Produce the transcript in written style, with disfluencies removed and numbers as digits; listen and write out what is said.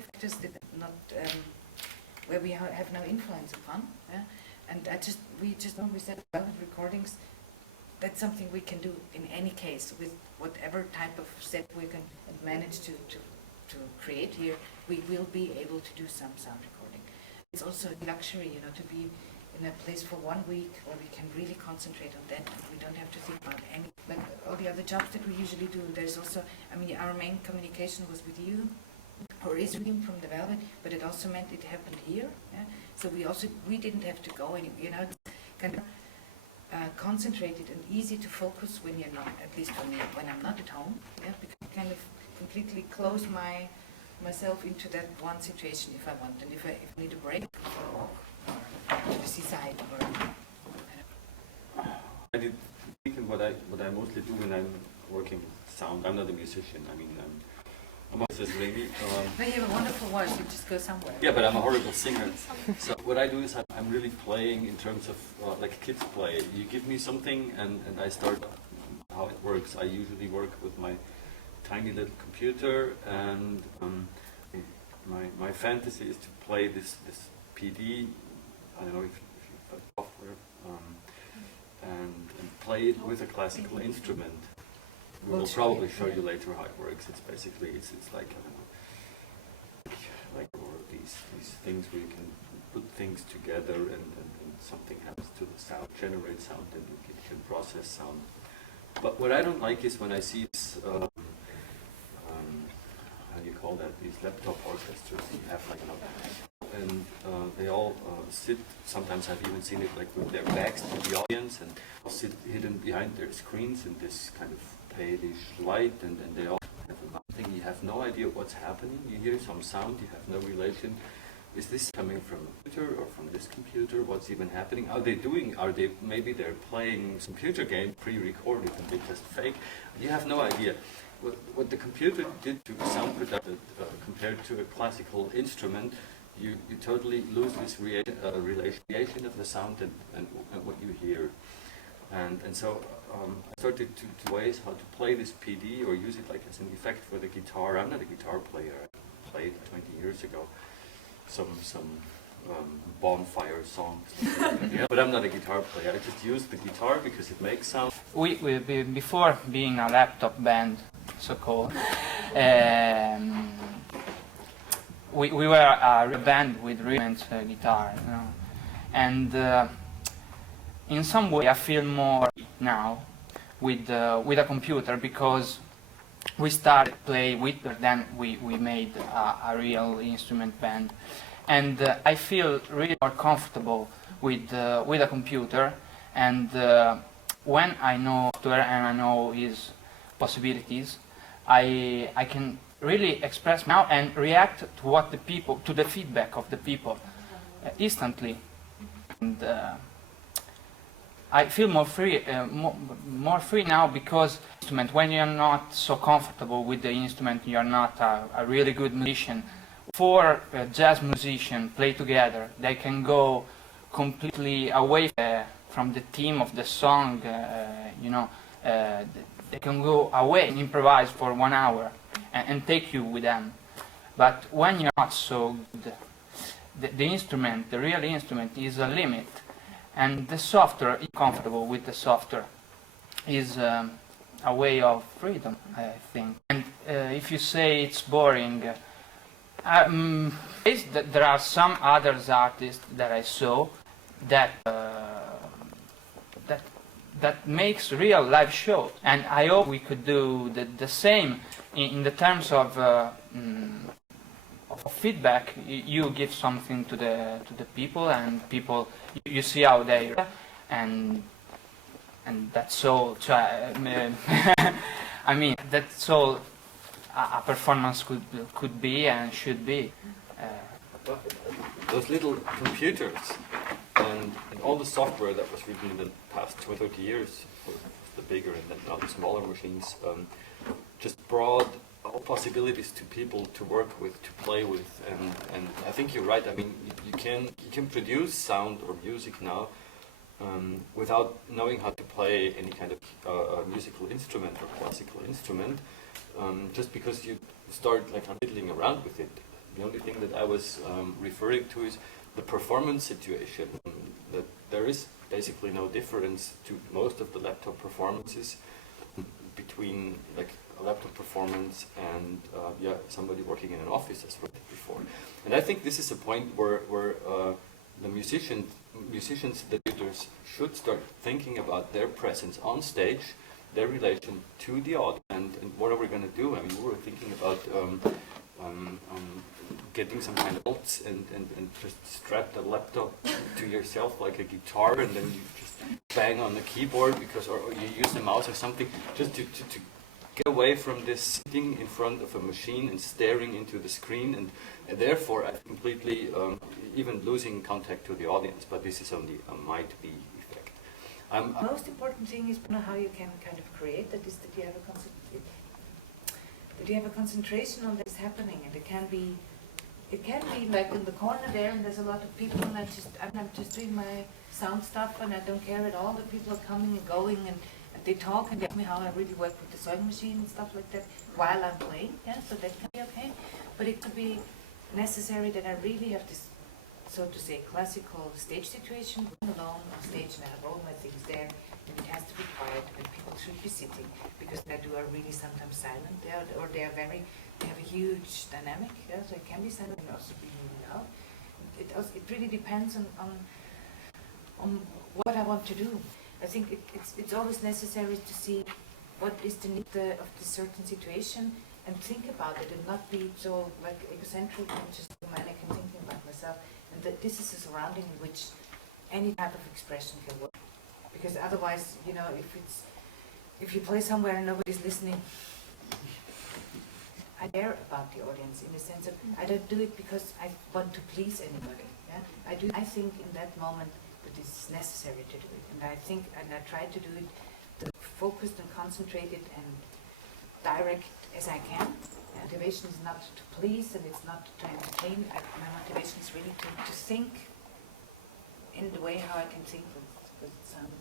factors that not where we have no influence upon. Yeah? And we said velvet recordings. That's something we can do in any case with whatever type of set we can manage to create here. We will be able to do some sound recording. It's also a luxury, to be in a place for 1 week where we can really concentrate on that. We don't have to think about all the other jobs that we usually do. There's also, our main communication was with you, or is with you from the Velvet, but it also meant it happened here. Yeah? So we didn't have to go anywhere. It's kind of concentrated and easy to focus when you're not, at least for me, when I'm not at home. Yeah? Because I kind of completely close myself into that one situation if I want, and if I need a break, or a walk, or to the seaside, or I did thinking what I mostly do when I'm working with sound. I'm not a musician. I'm also really. But you have a wonderful voice. You just go somewhere. Yeah, but I'm a horrible singer. So what I do is I'm really playing in terms of like kids play. You give me something and I start how it works. I usually work with my tiny little computer, and my fantasy is to play this PD. I don't know if you've heard software, and play it with a classical instrument. We will probably show you later how it works. It's basically it's like I don't know, like or these things where you can put things together and something happens to the sound, generate sound, and you can process sound. But what I don't like is when I see this, how do you call that, these laptop orchestras. You have like and they all sit, sometimes I've even seen it like with their backs to the audience, and sit hidden behind their screens in this kind of palish light, and they all have nothing. You have no idea what's happening. You hear some sound, you have no relation. Is this coming from a computer or from this computer? What's even happening? Are they doing? Maybe they're playing some computer game pre-recorded and they just fake? You have no idea. What the computer did to sound production compared to a classical instrument, you totally lose this relation of the sound and what you hear. And so I started to ways how to play this PD or use it like as an effect for the guitar. I'm not a guitar player. I played 20 years ago some bonfire songs. Yeah, but I'm not a guitar player. I just use the guitar because it makes sound. We before being a laptop band, so-called, we were a band with real guitar, and in some way I feel more now with a computer, because we started play with, then we made a real instrument band, and I feel really more comfortable with a computer, and when I know software and I know his possibilities, I can really express now and react to what to the feedback of the people instantly, and I feel more free, more free now, because when you're not so comfortable with the instrument, you're not a really good musician. For a jazz musician play together, they can go completely away from the theme of the song. They can go away and improvise for 1 hour and take you with them. But when you're not so good, the instrument, the real instrument, is a limit. And the software, comfortable with the software, is a way of freedom, I think. And if you say it's boring, there are some other artists that I saw that that makes real live shows, and I hope we could do the same in the terms of feedback. You give something to the people, and people, you see how they react, and that's all. I mean, that's all a performance could be and should be. Those little computers and all the software that was written in the past 20, 30 years, for the bigger and then now the smaller machines, just brought all possibilities to people to work with, to play with, and I think you're right. I mean, you can produce sound or music now without knowing how to play any kind of musical instrument or classical instrument, just because you start like fiddling around with it. You that I was referring to is the performance situation. That there is basically no difference to most of the laptop performances between like a laptop performance and somebody working in an office, as we did before. And I think this is a point where the musicians, the leaders should start thinking about their presence on stage, their relation to the audience, and what are we going to do? I mean, we were thinking about getting some kind of belts and just strap the laptop to yourself like a guitar, and then you just bang on the keyboard or you use the mouse or something, just to get away from this sitting in front of a machine and staring into the screen, and therefore I completely even losing contact to the audience. But this is only a might-be effect. The most important thing is how you can kind of create that is that you have a concentration on what's happening, and it can be like in the corner there, and there's a lot of people, and I'm just doing my sound stuff, and I don't care at all that people are coming and going, and they talk and tell me how I really work with the sewing machine and stuff like that while I'm playing. Yeah, so that can be okay, but it could be necessary that I really have this, so to say, classical stage situation, alone on stage, and I have all my things there, and it has to be quiet, and people should be sitting, because they are really sometimes silent there, or they have a huge dynamic, yeah, so it can be silent and also be really loud. It really depends on what I want to do. I think it's always necessary to see what is the need of this certain situation, and think about it, and not be so like egocentric and just manic and thinking about myself. And that this is a surrounding in which any type of expression can work. Because otherwise, you know, if you play somewhere and nobody's listening, I care about the audience in the sense of I don't do it because I want to please anybody. Yeah? I think in that moment that it's necessary to do it, and I try to do it focused and concentrated and direct as I can. Motivation is not to please, and it's not to entertain. My motivation is really to think in the way how I can think with sound.